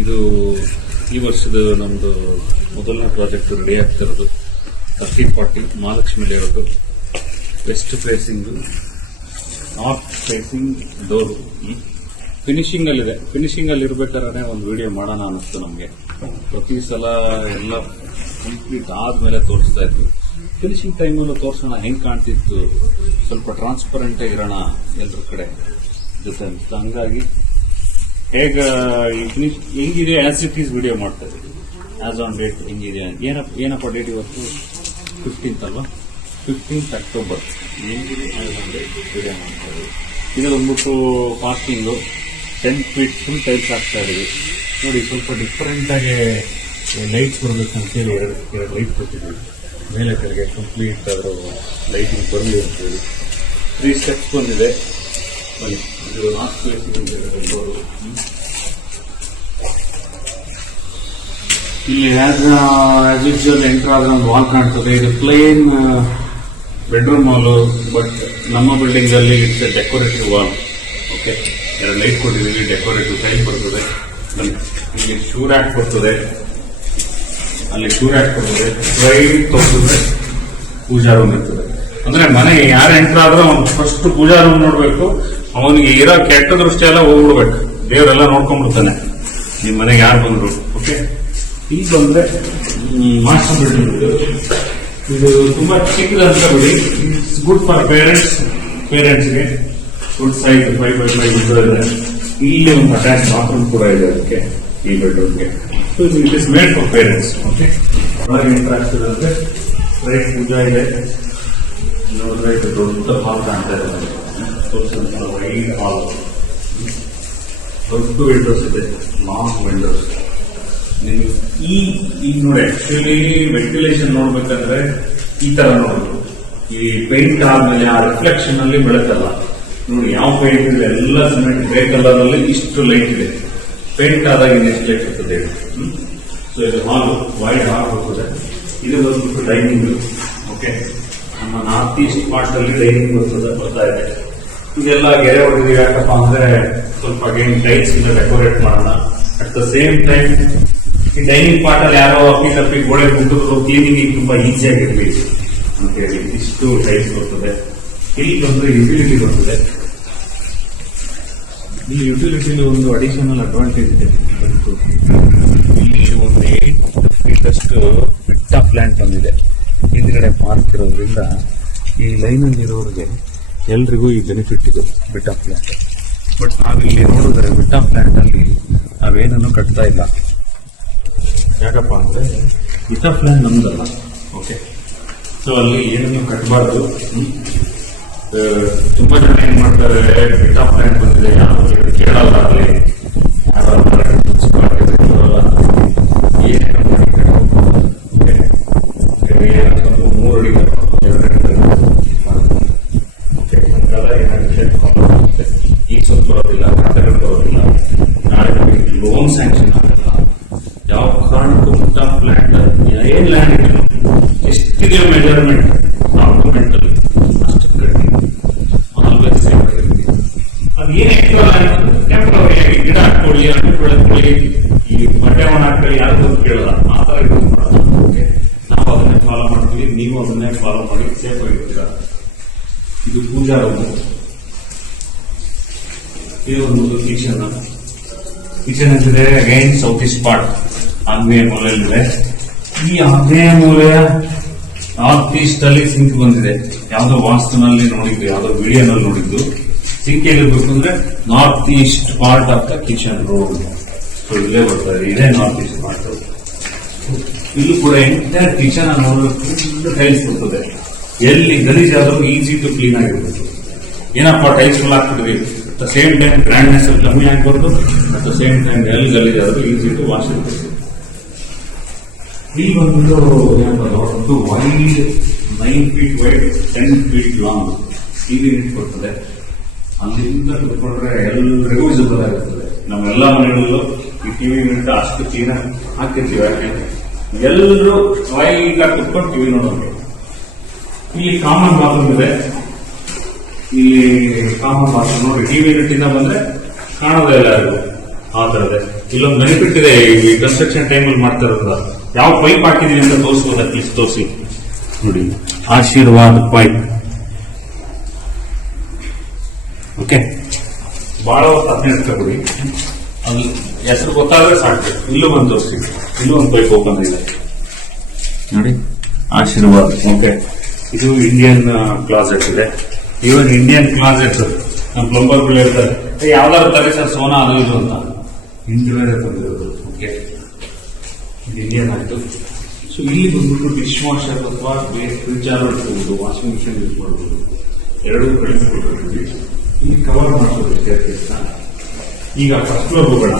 ಇದು ಈ ವರ್ಷದ ನಮ್ಮದು ಮೊದಲನೇ ಪ್ರಾಜೆಕ್ಟ್ ರೆಡಿ ಆಗ್ತಿರೋದು 3040 Mahalakshmi layout, west facing, north facing door. Finishing ಅಲ್ಲಿದೆ. ಫಿನಿಶಿಂಗ್ ಅಲ್ಲಿ ಇರ್ಬೇಕಾದ್ರೆ ಒಂದು ವಿಡಿಯೋ ಮಾಡೋಣ ಅನ್ನಿಸ್ತು ನಮಗೆ. ಪ್ರತಿ ಸಲ ಎಲ್ಲ ಕಂಪ್ಲೀಟ್ ಆದ್ಮೇಲೆ ತೋರಿಸ್ತಾ ಇದ್ವಿ. ಫಿನಿಶಿಂಗ್ ಟೈಮಲ್ಲೂ ತೋರಿಸೋಣ ಹೆಂಗೆ ಕಾಣ್ತಿತ್ತು, ಸ್ವಲ್ಪ ಟ್ರಾನ್ಸ್ಪರೆಂಟ್ ಆಗಿರೋಣ ಎಲ್ಲರ ಕಡೆ ಜೊತೆ ಅಂತ. ಹಂಗಾಗಿ ಹೇಗೆ ಈ ಫಿನಿಶ್ ಹೆಂಗಿದೆ ಆಸ್ ಇಟ್ ಈಸ್ ವಿಡಿಯೋ ಮಾಡ್ತಾ ಇದ್ದೀವಿ. ಆಸ್ ಆನ್ ಡೇಟ್ ಹೆಂಗಿದೆ, ಏನಪ್ಪ ಡೇಟ್ ಇವತ್ತು 15th ಅಲ್ವಾ, 15th ಅಕ್ಟೋಬರ್. ಹೆಂಗಿದೆ ಆಸ್ ಆನ್ ಡೇಟ್ ವಿಡಿಯೋ ಮಾಡ್ತಾ ಇದ್ದೀವಿ. ಇದು ಬಂದ್ಬಿಟ್ಟು ಪಾರ್ಕಿಂಗು 10 feet ಫುಲ್ ಟೈಲ್ಸ್ ಹಾಕ್ತಾ ಇದೀವಿ. ನೋಡಿ, ಸ್ವಲ್ಪ ಡಿಫರೆಂಟ್ ಆಗಿ ಲೈಟ್ಸ್ ಬರ್ಬೇಕಂತೇಳಿ ಎರಡು ಲೈಟ್ ಕೊಟ್ಟಿದ್ದೀವಿ ಮೇಲೆ ಕೆಳಗೆ. ಕಂಪ್ಲೀಟ್ ಅದರ ಲೈಟಿಂಗ್ ಬರಲಿ ಅಂತೇಳಿ 3 steps ಬಂದಿದೆ. ಬನ್ನಿ, ಇದು ನಾರ್ತ್ ಫೇಸಿಂಗ್ ಡೋರು. ಇಲ್ಲಿ ಆಸ್ ಯೂಶುವಲ್ ಎಂಟರ್ ಆದ್ರೆ ಒಂದು ವಾಲ್ ಕಾಣ್ತದೆ. ಇದು ಪ್ಲೇನ್ ಬೆಡ್ರೂಮ್ ಹಾಲು, ಬಟ್ ನಮ್ಮ ಬಿಲ್ಡಿಂಗ್ ಅಲ್ಲಿ it's A decorative wall. Okay, ಎರಡು ಲೈಟ್ ಕೊಟ್ಟಿದ್ದೀವಿ, ಡೆಕೋರೇಟಿವ್ ಟೈಪ್ ಬರ್ತದೆ. ಇಲ್ಲಿ ಶೂ ರ್ಯಾಕ್ ಬರ್ತದೆ, ಅಲ್ಲಿ ಶೂ ರ್ಯಾಕ್ ಬರ್ತದೆ. ಸ್ಟ್ರೈಟ್ ತೋರಿಸಿದ್ರೆ ಪೂಜಾ ರೂಮ್ ಇರ್ತದೆ. ಅಂದ್ರೆ ಮನೆ ಯಾರು ಎಂಟರ್ ಆದ್ರೂ ಅವ್ನು ಫಸ್ಟ್ ಪೂಜಾ ರೂಮ್ ನೋಡ್ಬೇಕು. ಅವನಿಗೆ ಇರೋ ಕೆಟ್ಟ ದೃಷ್ಟಿ ಎಲ್ಲ ಹೋಗ್ಬಿಡ್ಬೇಕು. ದೇವರೆಲ್ಲ ನೋಡ್ಕೊಂಡ್ಬಿಡ್ತಾನೆ ನಿಮ್ಮ ಮನೆಗೆ ಯಾರು ಬಂದ್ರು. ಓಕೆ, ಈಗ ಬಂದ್ರೆ ಮಾಸ್ಟರ್ ಬೆಡ್ರೂಮ್. ಇದು ತುಂಬಾ ಚಿಕ್ಕದಂತ ಬಿಡಿ. ಇಟ್ಸ್ ಗುಡ್ ಫಾರ್ ಪೇರೆಂಟ್ಸ್ಗೆ ಗುಡ್ ಸೈಜ್ 5x5 ಇರ್ತದೆ. ಇಲ್ಲಿ ಒಂದು ಅಟ್ಯಾಚ್ ಬಾತ್ರೂಮ್ ಕೂಡ ಇದೆ ಅದಕ್ಕೆ, ಈ ಬೆಡ್ರೂಮ್ಗೆ. It is made for parents. Okay, ಒಳಗೆ ಎಂಟರ್ ಆಗ್ತದೆ ಅಂದ್ರೆ ರೈಟ್ ಪೂಜಾ ಇದೆ. ನೋಡಿದ್ರೆ ಇದು ದೊಡ್ಡ ಹಾಲ್ ಕಾಣ್ತಾ ಇದೆ. ವೈಡ್ ಹಾಲ್, ದೊಡ್ಡ ವಿಂಡೋಸ್ ಇದೆ, ಲಾಂಗ್ ವಿಂಡೋಸ್. ಈಗ ನೋಡಿ, ಆಕ್ಚುಲಿ ವೆಂಟಿಲೇಷನ್ ನೋಡ್ಬೇಕಂದ್ರೆ ಈ ತರ ನೋಡ್ಬೇಕು. ಈ ಪೇಂಟ್ ಆದ್ಮೇಲೆ ಆ ರಿಫ್ಲೆಕ್ಷನ್ ಅಲ್ಲಿ ಬೆಳಕಲ್ಲ. ನೋಡಿ ಯಾವ ಪೇಂಟ್ ಇದೆ, ಎಲ್ಲ ಸಿಮೆಂಟ್ ಗ್ರೇ ಕಲರ್ ಅಲ್ಲಿ ಇಷ್ಟು ಲೈಟ್ ಇದೆ. ಪೇಂಟ್ ಆದಾಗ ಇನ್ನೆಷ್ಟು ಲೈಟ್ ಇರ್ತದೆ. ಸೊ ಇದು ಹಾಲ್, ವೈಡ್ ಹಾಲ್ ಹೋಗ್ತದೆ. ಇದು ಬಂದ್ಬಿಟ್ಟು ಡೈನಿಂಗ್. ಓಕೆ, ನಮ್ಮ ನಾರ್ತ್ ಈಸ್ಟ್ ಪಾರ್ಟ್ ಅಲ್ಲಿ ಡೈನಿಂಗ್ ಬರ್ತಾ ಇದೆ. ಇದೆಲ್ಲ ಗೆರೆ ಹೊಡೆದಿದೆ. ಯಾಕಪ್ಪ ಅಂದ್ರೆ ಸ್ವಲ್ಪ ಅಗೇನ್ ಟೈಲ್ಸ್ ಇಂದ ಡೆಕೋರೇಟ್ ಮಾಡೋಣ. ಅಟ್ ದ ಸೇಮ್ ಟೈಮ್ ಈ ಡೈನಿಂಗ್ ಪಾರ್ಟ್ ಅಲ್ಲಿ ಯಾರೋ ಅಪ್ಪಿ ಗೋಡೆ ಕುಂಟಿದ್ರು ಕ್ಲೀನಿಂಗ್ ತುಂಬಾ ಈಸಿ ಆಗಿರ್ಲಿ ಅಂತ ಹೇಳಿ ಇಷ್ಟು ಟೈಲ್ಸ್ ಬರ್ತದೆ. ಇಲ್ಲಿ ಬಂದ್ರೆ ಯುಟಿಲಿಟಿ ಬರ್ತದೆ. ಇಲ್ಲಿ ಯುಟಿಲಿಟಿಲಿ ಒಂದು ಅಡಿಷನಲ್ ಅಡ್ವಾಂಟೇಜ್ ಇದೆ. ಇಲ್ಲಿ ಒಂದು 8 feet ಅಷ್ಟು ಬಿಟ್ಟ ಪ್ಲಾಂಟ್ ಬಂದಿದೆ. ಹಿಂದ್ಗಡೆ ಪಾರ್ಕ್ ಇರೋದ್ರಿಂದ ಈ ಲೈನ್ ಅಲ್ಲಿ ಇರೋರಿಗೆ ಎಲ್ರಿಗೂ ಈ ಬೆನಿಫಿಟ್ ಇದೆ ಬಿಟ್ಟ ಪ್ಲಾಂಟ್. ಬಟ್ ನಾವಿಲ್ಲಿ ನೋಡಿದ್ರೆ ಬಿಟ್ಟ ಪ್ಲಾಂಟ್ ಅಲ್ಲಿ ನಾವೇನನ್ನು ಕಟ್ತಾ ಇಲ್ಲ. ಯಾಕಪ್ಪ ಅಂದ್ರೆ ಬಿಟ್ಟ ಪ್ಲಾಂಟ್ ನಮ್ದಲ್ಲ. ಓಕೆ, ಸೊ ಅಲ್ಲಿ ಏನನ್ನು ಕಟ್ಟಬಾರ್ದು. ತುಂಬಾ ಜನ ಏನ್ ಮಾಡ್ತಾರೆ, ಬಿಟ್ಟ ಪ್ಲಾಂಟ್ ಬಂದಿದೆ ಯಾರು ಕೇಳಲ್ಲ, ಅಲ್ಲಿ ಯಾರು ಏನೇನು ಮಾಡಿ ಕಟ್ಕೊಂಡು 3 ಅಡಿ 2 ಅಡಿ ಈ ಸ್ವಲ್ಪ ಬರೋದಿಲ್ಲ, ಖಾತೆಗಳು ಬರೋದಿಲ್ಲ, ನಾಳೆ ಲೋನ್ ಸ್ಯಾಂಕ್ಷನ್ ಆಗಲ್ಲ. ಯಾವ ಕಾರಣಕ್ಕೂ ಬಿಟ್ಟ ಪ್ಲಾಂಟ್ ಏನ್ ಲ್ಯಾಂಡ್ ಇಟ್ಟಿಲ್ಲ, ಎಷ್ಟಿದೆ ಮೆಜರ್ಮೆಂಟ್ ಡಾಕ್ಯುಮೆಂಟ್ ಅಷ್ಟು ಕಟ್ಟಿ ಆಲ್ವೇಸ್ ಸೇಫ್ ಆಗಿರುತ್ತೆ. ಅದು ಏನ್ ಎಕ್ಸ್ಟ್ರಾ ಲ್ಯಾಂಡ್ ಟೆಂಪ್ರವರಿಯಾಗಿ ಗಿಡ ಹಾಕೊಳ್ಳಿ, ಹಣ್ಣು ಬೆಳೆದ್ಕೊಳ್ಳಿ, ಈ ಬಟ್ಟೆವನ್ನ ಹಾಕೊಳ್ಳಿ, ಯಾರು ಕೇಳಲ್ಲ. ಆ ತರ ಯೂಸ್ ಮಾಡಲ್ಲ. ಓಕೆ, ನಾವು ಅದನ್ನೇ ಫಾಲೋ ಮಾಡ್ತೀವಿ, ನೀವು ಅದನ್ನೇ ಫಾಲೋ ಮಾಡಿ ಸೇಫ್ ಆಗಿರ್ತೀರ. ಇದು ಪೂಜಾ ರೂಮ್. ಇದು ಒಂದು ಕಿಚನ್. ಕಿಚನ್ ಅಂತಿದೆ ಅಗೈನ್ ಸೌತ್ ಈಸ್ಟ್ ಪಾರ್ಟ್, ಆಗ್ನೇಯ ಮೂಲೆಯಲ್ಲಿದೆ. ಈ ಆಗ್ನೇಯ ಮೂಲೆಯ ನಾರ್ತ್ ಈಸ್ಟ್ ಅಲ್ಲಿ ಸಿಂಕ್ ಬಂದಿದೆ. ಯಾವ್ದೋ ವಾಸ್ತುನಲ್ಲಿ ನೋಡಿದ್ದು, ಯಾವ್ದೋ ವಿಡಿಯೋನಲ್ಲಿ ನೋಡಿದ್ದು. ಸಿಂಕ್ ಎಲ್ಲಿರ್ಬೇಕು ಅಂದ್ರೆ north East part of the kitchen road. So ಇಲ್ಲೇ ಬರ್ತಾರೆ, ಇದೇ ನಾರ್ತ್ ಈಸ್ಟ್ ಪಾರ್ಟ್. ಇಲ್ಲೂ ಕೂಡ ಎಂಟೈರ್ ಕಿಚನ್ ನೋಡೋದು ಟೈಲ್ಸ್ ಬರ್ತದೆ. ಎಲ್ಲಿ ಗಲೀಜಾದ್ರೂ ಈಸಿ ಟು ಕ್ಲೀನ್ ಆಗಿರ್ಬೇಕು. ಏನಪ್ಪ ಟೈಲ್ಸ್ ಫುಲ್ ಹಾಕ್ತಿದ್ವಿ, at the same time grandness ಕಮ್ಮಿ ಆಗ್ಬಾರ್ದು, ಅಟ್ ದ ಸೇಮ್ ಟೈಮ್ ಎಲ್ಲಿ ಗಲೀಜಾದ್ರೂ ಈಸಿ ಟು ವಾಶ್ ಇರ್ಬೇಕು. ಇಲ್ಲಿ ಬಂದ್ಬಿಟ್ಟು ದೊಡ್ಡ wide 9 feet wide 10 feet long TV unit ಬರ್ತದೆ. ಅಲ್ಲಿಂದ ಕುತ್ಕೊಂಡ್ರೆ ಎಲ್ರಿಗೂ ವಿಸಿಬಲ್ ಆಗಿರ್ತದೆ. ನಮ್ಮೆಲ್ಲ ಮನೆಗಳಲ್ಲೂ ಈ ಟಿವಿ ಯೂನಿಟ್ ಅಷ್ಟು ಚೀನ ಹಾಕಿರ್ತೀವಿ. ಯಾಕೆ ಎಲ್ಲರೂ ವೈಡ್ ಆಗಿ ಕುತ್ಕೊಂಡು ಟಿವಿ ನೋಡೋದು. ಇಲ್ಲಿ ಕಾಮನ್ ಬಾತ್ರೂಮ್ ಇದೆ. ಇಲ್ಲಿ ಕಾಮನ್ ಬಾತ್ರೂಮ್ ನೋಡಿ, ಟಿವಿ ಯೂನಿಟ್ ಇಂದ ಬಂದ್ರೆ ಕಾಣೋದೇ ಇಲ್ಲ. ಆ ಥರದೇ ಇಲ್ಲೊಂದು ಬೆನಿಫಿಟ್ ಇದೆ ಈ ಕನ್ಸ್ಟ್ರಕ್ಷನ್ ಟೈಮಲ್ಲಿ ಮಾಡ್ತಾ ಇರೋದ್ರ ಯಾವ ಪೈಪ್ ಹಾಕಿದೀವಿ ಅಂತ ತೋರಿಸ್ಬೋದು ಅಟ್ಲೀಸ್ಟ್ ತೋರಿಸಿ ನೋಡಿ. ಆಶೀರ್ವಾದ್ ಪೈಪ್. ಓಕೆ, ಬಹಳ ಹೊತ್ತು ಇಟ್ಕೊಬಿಡಿ, ಅದು ಹೆಸರು ಗೊತ್ತಾದ್ರೆ ಸಾಕು. ಇಲ್ಲೂ ಒಂದು ತೋರಿಸಿ, ಇಲ್ಲೂ ಒಂದು ಪೈಪ್ ಓಪನ್ ಇದೆ ನೋಡಿ, ಆಶೀರ್ವಾದ್. ಓಕೆ, ಇದು ಇಂಡಿಯನ್ ಕ್ಲಾಸೆಟ್ ಇದೆ. ಇವನ್ ಇಂಡಿಯನ್ ಕ್ಲಾಸೆಟ್ ನಮ್ಮ ಪ್ಲಂಬರ್ಗಳು ಹೇಳ್ತಾರೆ ಯಾವ್ದಾದ್ರು ತಾರೆ ಸರ್ ಸೋನಾ ಅದು ಇದು ಅಂತ, ಹಿಂದೆ ಬೇರೆ ತಂದಿರೋದು. ಓಕೆ, ಇಂಡಿಯನ್ ಆಯ್ತು. ಸೊ ಇಲ್ಲಿ ಬಂದ್ಬಿಟ್ಟು ಡಿಶ್ ವಾಷರ್ ಅಥವಾ ಫ್ರಿಜ್ ಇಟ್ಕೋಬಹುದು, ವಾಷಿಂಗ್ ಮಿಷಿನ್ ಯೂಸ್ ಮಾಡಬಹುದು, ಎರಡೂ ಕಳಿಸ್ಕೊಟ್ಟಿರ್ತೀವಿ. ಇಲ್ಲಿ ಕವರ್ ಮಾಡ್ಬೋದು ಸ್ಟೇರ್ಕೇಸ್ನ. ಈಗ ಫಸ್ಟ್ ಫ್ಲೋರ್ ಹೋಗೋಣ.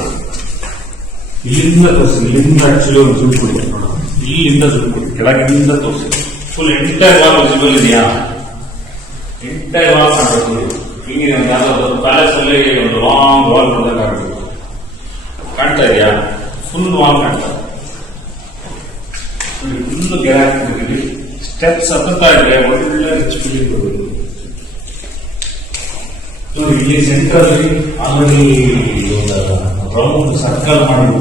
ಇಲ್ಲಿಂದ ತೋರಿಸಿ, ಇಲ್ಲಿಂದ ಆಕ್ಚುಲಿ ಒಂದು ಜೂಮ್ ಕೊಡಿ ನೋಡೋಣ. ಇಲ್ಲಿಂದ ಜೂಮ್ ಕೊಡಿ, ಕೆಳಗಿನಿಂದ ತೋರಿಸಿ. ಫುಲ್ ಎಂಟೈರ್ ವಾಲ್ ವಿಸಿಬಲ್ ಇದೆಯಾ? ಎಂಟೈರ್ ವಾಲ್ ಕಾಣಬೇಕು. ಹಿಂಗೆ ಯಾವ್ದಾದ್ರು ಪ್ಯಾಲೇಸ್ ಅಲ್ಲಿ ಒಂದು ಲಾಂಗ್ ವಾಲ್ ನೋಡೋದಾಗಬೇಕು. ಕಾಣ್ತಾ ಇದೆಯಾ? ಫುಲ್ ವಾಲ್ ಕಾಣ್ತಾ ಫುಲ್ ಗೆರಾಕಿ ಸ್ಟೆಪ್ಸ್ ಹತ್ತಾ ಇದ್ರೆ ಒಳ್ಳೆ ರಿಚ್ ಫೀಲಿಂಗ್ ಬರೋದು. ಇಲ್ಲಿ ಸೆಂಟ್ರಲ್ಲಿ ಆಲ್ರೆಡಿ ರೌಂಡ್ ಸರ್ಕಲ್ ಮಾಡಿ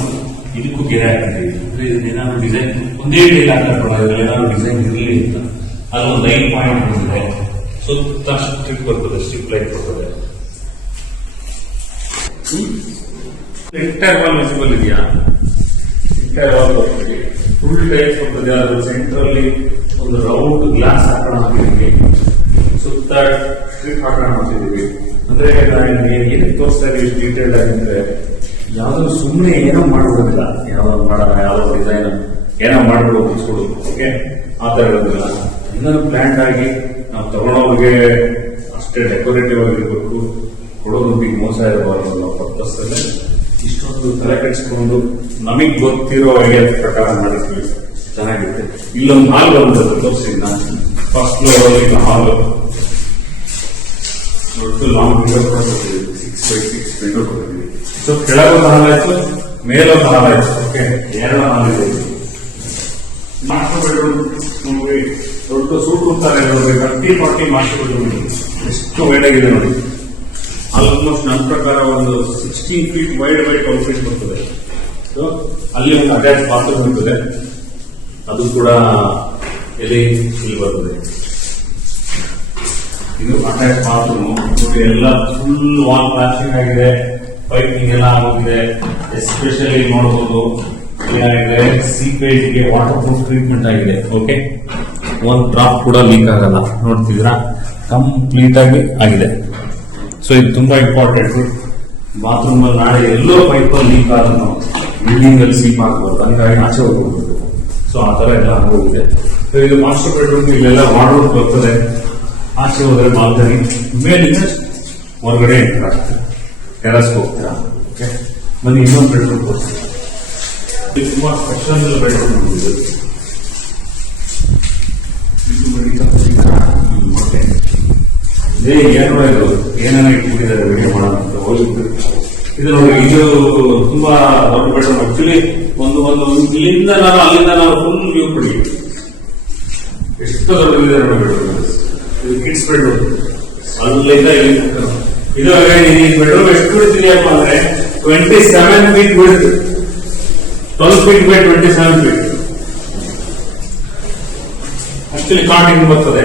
ಇದಕ್ಕೂ ಗೆರೆ ಹಾಕಿದ್ದೀವಿ. ಏನಾದ್ರು ಡಿಸೈನ್ ಒಂದೇ ಡೇಲ್ ಹಾಕೋಣ, ಏನಾದ್ರು ಡಿಸೈನ್ ಇರಲಿ ಅಂತ ಅಲ್ಲೊಂದು ಲೈನ್ ಪಾಯಿಂಟ್ ಬಂದಿದೆ. ಸುತ್ತ ಸ್ಟ್ರಿಪ್ ಬರ್ತದೆ, ಸ್ಟ್ರಿಪ್ ಲೈಟ್ ಬರ್ತದೆ. ಎಂಟೈರ್ ವಾಲ್ ವಿಸಿಬಲ್ ಇದೆಯಾ? ಎಂಟೈರ್ ವಾಲ್ ಬರ್ತದೆ, ಫುಲ್ ಟೈಪ್ ಬರ್ತದೆ. ಅದ್ರ ಸೆಂಟ್ರಲ್ಲಿ ಒಂದು ರೌಂಡ್ ಗ್ಲಾಸ್ ಹಾಕೋಣ ಅಂತಿದ್ದೀವಿ, ಸುತ್ತ ಸ್ಟ್ರಿಪ್ ಹಾಕೋಣ ಅಂತಿದ್ದೀವಿ. ಅಂದ್ರೆ ಏನಕ್ಕೆ ತೋರಿಸ್ತಾ ಇದೀವಿ ಡೀಟೇಲ್ ಆಗಿ ಅಂದ್ರೆ ಯಾವ್ದು ಸುಮ್ಮನೆ ಏನೋ ಮಾಡ್ಬೋದಿಲ್ಲ, ಯಾವ್ದು ಮಾಡೋಣ, ಯಾವ್ದೋ ಡಿಸೈನ್ ಏನೋ ಮಾಡ್ಬಿಡು ಮುಗಿಸ್ಕೊಡು. ಓಕೆ, ಆ ತರ ಇರೋದಿಲ್ಲ. ಇನ್ನೊಂದು ಪ್ಲಾಂಟ್ ಆಗಿ ನಾವು ತಗೊಳ್ಳೋರಿಗೆ ಅಷ್ಟೇ ಡೆಕೋರೇಟಿವ್ ಆಗಿರ್ಬೇಕು, ಕೊಡೋದೊಂದಿಗೆ ಮೋಸ ಇರಬಾರ್ದು ಅನ್ನೋ ಪರ್ಪಸ್ ಅಲ್ಲೇ ಇಷ್ಟೊಂದು ತಲೆ ಕೆಡಿಸ್ಕೊಂಡು ನಮಗ್ ಗೊತ್ತಿರೋ ಐಡಿಯಾ ಪ್ರಕಾರ ಮಾಡಿದ್ವಿ. ಚೆನ್ನಾಗಿರುತ್ತೆ. ಇಲ್ಲೊಂದು ಹಾಲ್ ಬಂದಿದೆ, ತೋರಿಸಿದ್ ನಾನು. ಫಸ್ಟ್ ಫ್ಲೋರ್ ಅಲ್ಲಿ ಹಾಲ್ ದೊಡ್ಡ ಲಾಂಗ್ ವಿಂಡೋ ಕೊಟ್ಟಿದ್ದೀವಿ, 6x6 ವಿಂಡೋ ಕೊಟ್ಟಿದ್ದೀವಿ. ಸೊ ಕೆಳಗೊಂದು ಹಾಲ್ ಆಯ್ತು, ಮೇಲೊಂದು ಹಾಲ್ ಆಯ್ತು. ಓಕೆ, ಎರಡು ಹಾಲ್ ಇದೆ. ಮಾಸ್ಟರ್ ಬೆಡ್ರೂಮ್ ನೋಡಿ, ದೊಡ್ಡ ಸೂಟ್ ಅಂತಾರೆ ನೋಡಿ, 30-40 ಮಾಸ್ಟರ್ ಬೆಡ್ರೂಮ್ ಎಷ್ಟು ವೈಡ್ ಆಗಿದೆ ನೋಡಿ. ಆಲ್ಮೋಸ್ಟ್ ನನ್ನ ಪ್ರಕಾರ ಒಂದು 16 feet ವೈಡ್ ಔಟ್ ಫೀಟ್ ಬರ್ತದೆ. ಸೊ ಅಲ್ಲಿ ಒಂದು ಅಟ್ಯಾಚ್ ಬಾತ್ರೂಮ್ ಇರ್ತದೆ, ಅದು ಕೂಡ ಎಲ್ಲಿ ಇಲ್ಲಿ ಬರ್ತದೆ. ಇದು ಅಟ್ಯಾಚ್ ಬಾತ್ರೂಮ್ ನೋಡಿ, ಎಲ್ಲ ಫುಲ್ ವಾಲ್ ಪ್ಲಾಸ್ಟಿಂಗ್ ಆಗಿದೆ, ಪೈಪಿಂಗ್ ಎಲ್ಲ ಆಗೋಗಿದೆ. ಎಸ್ಪೆಷಲಿ ನೋಡಬಹುದು ಏನಾಗಿದೆ, ಸೀಪೇಜ್ಗೆ ವಾಟರ್ ಪ್ರೂಫ್ ಟ್ರೀಟ್ಮೆಂಟ್ ಆಗಿದೆ. ಓಕೆ, ಒಂದು ಡ್ರಾಪ್ ಕೂಡ ಲೀಕ್ ಆಗಲ್ಲ. ನೋಡ್ತಿದ್ದೀರಾ, ಕಂಪ್ಲೀಟ್ ಆಗಿ ಆಗಿದೆ. ಸೊ ಇದು ತುಂಬಾ ಇಂಪಾರ್ಟೆಂಟ್. ಬಾತ್ರೂಮ್ ಅಲ್ಲಿ ನಾಳೆ ಎಲ್ಲೋ ಪೈಪ್ ಅಲ್ಲಿ ಲೀಕ್ ಆದ್ರೂ ನಾವು ಬಿಲ್ಡಿಂಗ್ ಅಲ್ಲಿ ಸೀಪ್ ಆಗಬಾರ್ದು, ಹಂಗಾಗಿ ಆಚೆ ಹೋಗ್ಬೇಕು. ಸೊ ಆ ತರ ಎಲ್ಲ ಆಗೋಗಿದೆ. ಸೊ ಇದು ಮಾಸ್ಟರ್ ಬೆಡ್ರೂಮ್, ಇಲ್ಲೆಲ್ಲ ವಾರ್ಡ್ರೋಬ್ ಬರ್ತದೆ. ಆಚೆ ಹೋದ್ರೆ ಬಾಲ್ಕನಿ, ಮೇಲಿಂದ ಹೊರಗಡೆ ಟೆರಸ್ ಹೋಗ್ತೀರಾ. ಓಕೆ, ಬನ್ನಿ ಇನ್ನೊಂದು ಬೆಡ್ರೂಮ್ ತೋರಿಸ್ತೀನಿ. ಇದು ತುಂಬಾ ಸ್ಪೆಷಲ್ ಬೆಡ್ರೂಮ್ ಇದೆ. ಏನು ಇದು ಏನೇನ ಇಟ್ಬಿಟ್ಟಿದ್ದಾರೆ ವಿಡಿಯೋ ಮಾಡೋದಂತ ಹೋಗಿದ್ದು. ಇದು ನೋಡಿ, ಇದು ತುಂಬಾ ದೊಡ್ಡ ಬೆಡ್ರೂಮ್. ಆಕ್ಚುಲಿ ಒಂದು ಇಲ್ಲಿಂದ ನಾನು ಅಲ್ಲಿಂದ ನಾನು ಫುಲ್ ವ್ಯೂ ಕೊಡಿ, ಎಷ್ಟು ದೊಡ್ಡದಿದೆ ನೋಡಿ ಬೆಡ್ರೂಮ್. ಇದು ಕಿಡ್ಸ್ ಬೆಡ್ರೂಮ್, ಅಲ್ಲಿಂದ ಇಲ್ಲಿ. ಇದು ಈ ಬೆಡ್ರೂಮ್ ಎಷ್ಟು ಬಿಡ್ತಿದೆಯಪ್ಪ ಅಂದ್ರೆ 27 feet ಬಿಡುತ್ತೆ. 12 feet by 27 feet. Actually cutting ಬರ್ತದೆ.